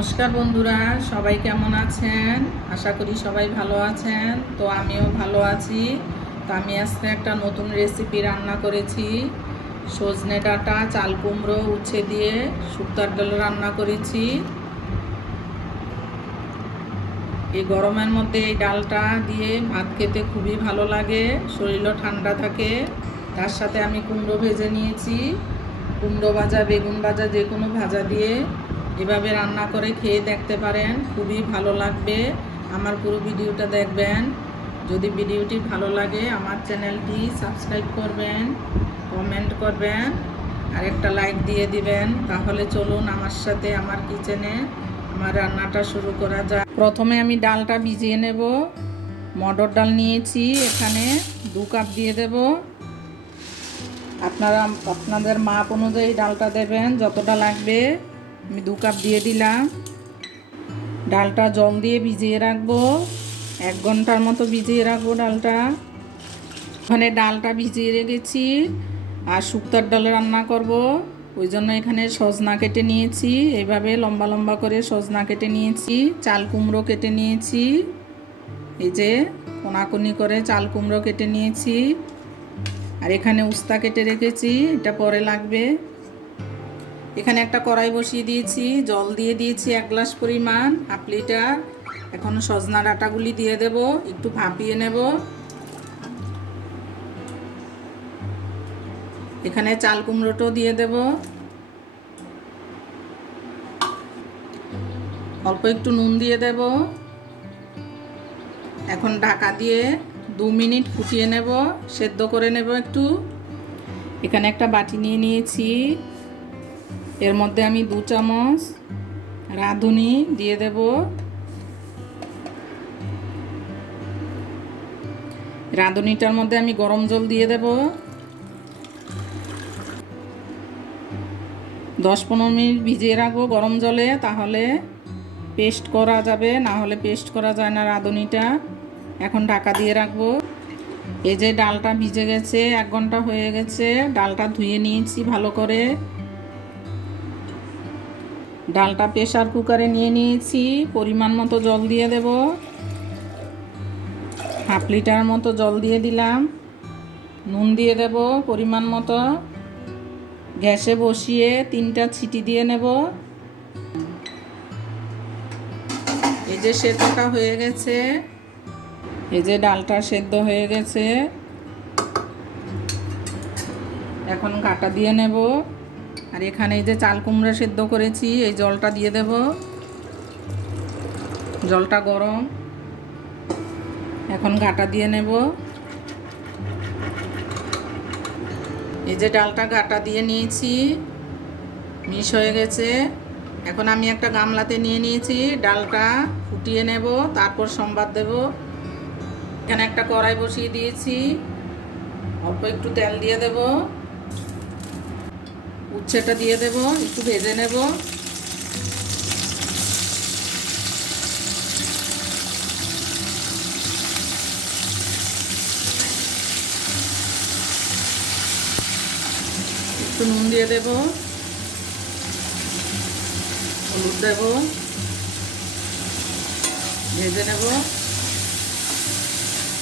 নমস্কার বন্ধুরা, সবাই কেমন আছেন? আশা করি সবাই ভালো আছেন। তো আমিও ভালো আছি। তো আমি আজকে একটা নতুন রেসিপি রান্না করেছি। সজনে ডাঁটা চাল কুমড়ো উচ্ছে দিয়ে শুক্তার ডাল রান্না করেছি। এই গরমের মধ্যে এই ডালটা দিয়ে ভাত খেতে খুবই ভালো লাগে, শরীরও ঠান্ডা থাকে। তার সাথে আমি কুমড়ো ভেজে নিয়েছি। কুমড়ো ভাজা, বেগুন ভাজা, যে কোনো ভাজা দিয়ে এভাবে রান্না করে খেয়ে দেখতে পারেন, খুবই ভালো লাগবে। আমার পুরো ভিডিওটা দেখবেন। যদি ভিডিওটি ভালো লাগে, আমার চ্যানেলটি সাবস্ক্রাইব করবেন, কমেন্ট করবেন, আর একটা লাইক দিয়ে দিবেন। তাহলে চলুন আমার সাথে আমার কিচেনে আমার রান্নাটা শুরু করা যায় প্রথমে আমি ডালটা ভিজিয়ে নেব। মটর ডাল নিয়েছি এখানে, দু কাপ দিয়ে দেব। আপনারা, আপনাদের মাপ অনুযায়ী ডালটা দেবেন, যতটা লাগবে। আমি দু কাপ দিয়ে দিলাম। ডালটা জল দিয়ে ভিজিয়ে রাখব। এক ঘণ্টার মতো ভিজিয়ে রাখব ডালটা। ওখানে ডালটা ভিজিয়ে রেখেছি আর শুক্তার ডাল রান্না করব। ওই জন্য এখানে সজনা কেটে নিয়েছি। এইভাবে লম্বা লম্বা করে সজনা কেটে নিয়েছি। চাল কুমড়ো কেটে নিয়েছি। এই যে কোনাকুনি করে চাল কুমড়ো কেটে নিয়েছি। আর এখানে উস্তা কেটে রেখেছি। এটা পরে লাগবে। এখানে একটা কড়াই বসিয়ে দিয়েছি, জল দিয়ে দিয়েছি এক গ্লাস পরিমাণ, হাফ লিটার। এখন সজনা ডাটাগুলি দিয়ে দেব, একটু ভাপিয়ে নেব। এখানে চাল কুমড়োটাও দিয়ে দেব। অল্প একটু নুন দিয়ে দেব। এখন ঢাকা দিয়ে দু মিনিট ফুটিয়ে নেব, সেদ্ধ করে নেব একটু। এখানে একটা বাটি নিয়ে নিয়েছি। এর মধ্যে আমি দু চামচ রাঁধুনি দিয়ে দেব। রাঁধুনিটার মধ্যে আমি গরম জল দিয়ে দেব। দশ পনেরো মিনিট ভিজিয়ে রাখব গরম জলে, তাহলে পেস্ট করা যাবে, না হলে পেস্ট করা যায় না রাঁধুনিটা। এখন ঢাকা দিয়ে রাখব। এই যে ডালটা ভিজে গেছে, এক ঘণ্টা হয়ে গেছে, ডালটা ধুয়ে নিয়েছি ভালো করে। ডালটা প্রেশার কুকারে নিয়ে নিয়েছি, পরিমাণ মতো জল দিয়ে দেব। হাফ লিটার মতো জল দিয়ে দিলাম। নুন দিয়ে দেব পরিমাণ মতো। গ্যাসে বসিয়ে তিনটা ছিটি দিয়ে নেব। এই যে সেদ্ধটা হয়ে গেছে, এই যে ডালটা সেদ্ধ হয়ে গেছে। এখন কাটা দিয়ে নেব। আর এখানে এই যে চাল কুমড়া সেদ্ধ করেছি, এই জলটা দিয়ে দেব। জলটা গরম। এখন ঘাটা দিয়ে নেব। এই যে ডালটা ঘাটা দিয়ে নিয়েছি মিশ হয়ে গেছে। এখন আমি একটা গামলাতে নিয়ে নিয়েছি, ডালটা ফুটিয়ে নেব, তারপর সম্বাদ দেব। এখানে একটা কড়াই বসিয়ে দিয়েছি, অল্প একটু তেল দিয়ে দেবো। উচ্ছেটা দিয়ে দেব, একটু ভেজে নেব। একটু নুন দিয়ে দেব। হলুদ দেব। ভেজে নেব।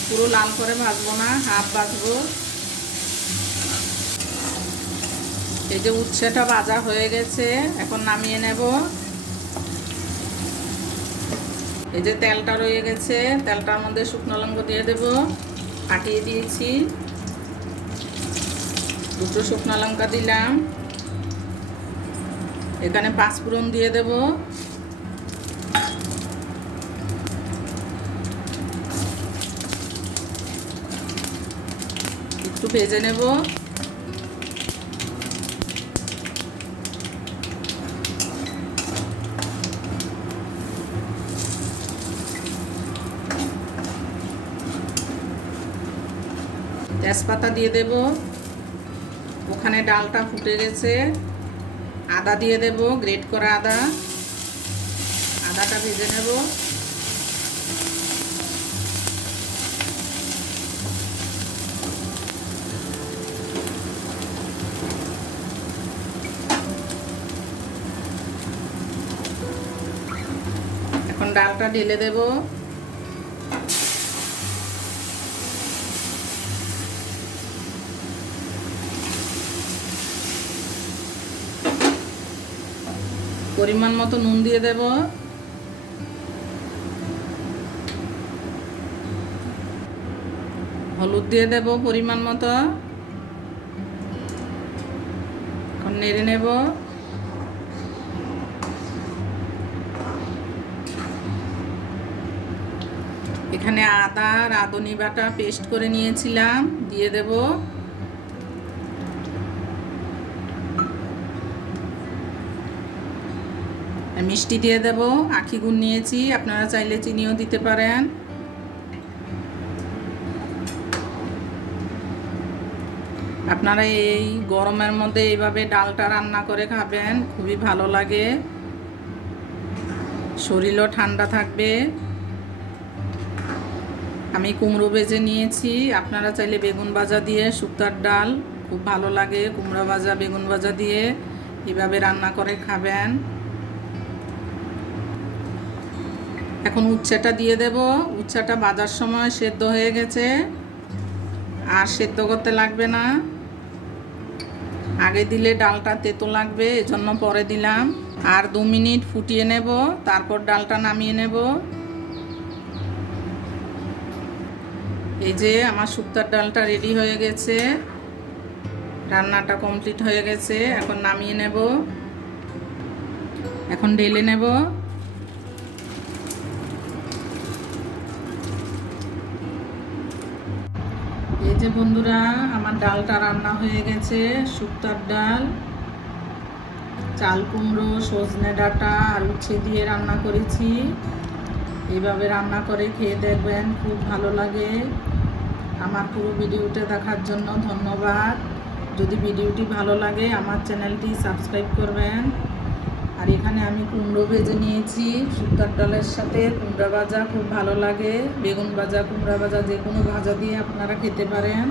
পুরো লাল করে ভাজবো না, হাফ ভাজবো। এই যে উচ্ছেটা ভাজা হয়ে গেছে, এখন নামিয়ে নেব। এই যে তেলটা রয়ে গেছে, তেলটার মধ্যে শুকনো লঙ্কা দিয়ে দেব, ফাটিয়ে দিয়েছি। দুটো শুকনো লঙ্কা দিলাম। এখানে পাঁচফোড়ন দিয়ে দেব। একটু ভেজে নেব। তেজপাতা দিয়ে দেব। ওখানে ডালটা ফুটে গেছে। আদা দিয়ে দেব, গ্রেট করা আদা। আদাটা ভেজে নেব। এখন ডালটা ঢেলে দেব। পরিমাণ মতো নুন দিয়ে দেব। হলুদ দিয়ে দেব পরিমাণ মতো। এখন নেড়ে নেব। এখানে আদা, রাঁধুনি বাটা পেস্ট করে নিয়েছিলাম, দিয়ে দেব। মিষ্টি দিয়ে দেব, আখি গুড় নিয়েছি, আপনারা চাইলে চিনিও দিতে পারেন। আপনারা এই গরমের মধ্যে এইভাবে ডালটা রান্না করে খাবেন, খুবই ভালো লাগে। শরীরও ঠান্ডা থাকবে। আমি কুমড়ো ভেজে নিয়েছি, আপনারা চাইলে বেগুন ভাজা দিয়ে শুক্তার ডাল, খুব ভালো লাগে কুমড়ো ভাজা, বেগুন ভাজা দিয়ে। এভাবে রান্না করে খাবেন। এখন উচ্ছেটা দিয়ে দেব। উচ্ছেটা বাজার সময় সেদ্ধ হয়ে গেছে। আর সেদ্ধ করতে লাগবে না। আগে দিলে ডালটা তেতো লাগবে, এজন্য পরে দিলাম। আর দু মিনিট ফুটিয়ে নেব, তারপর ডালটা নামিয়ে নেব। এই যে আমার শুক্তার ডালটা রেডি হয়ে গেছে। রান্নাটা কমপ্লিট হয়ে গেছে। এখন নামিয়ে নেব। এখন ঢেলে নেব এই যে বন্ধুরা, আমার ডালটা রান্না হয়ে গেছে। শুক্তার ডাল, চাল কুমড়ো, সজনে ডাঁটা আর উচ্ছে দিয়ে রান্না করেছি। এইভাবে রান্না করে খেয়ে দেখবেন খুব ভালো লাগে। আমার পুরো ভিডিওটা দেখার জন্য ধন্যবাদ। যদি ভিডিওটি ভালো লাগে, আমার চ্যানেলটি সাবস্ক্রাইব করবেন। আর এখানে আমি কুমড়ো ভেজে নিয়েছি সুতার ডালের সাথে কুমড়া ভাজা খুব ভালো লাগে, বেগুন ভাজা, কুমড়া ভাজা যে কোনো ভাজা দিয়ে আপনারা খেতে পারেন।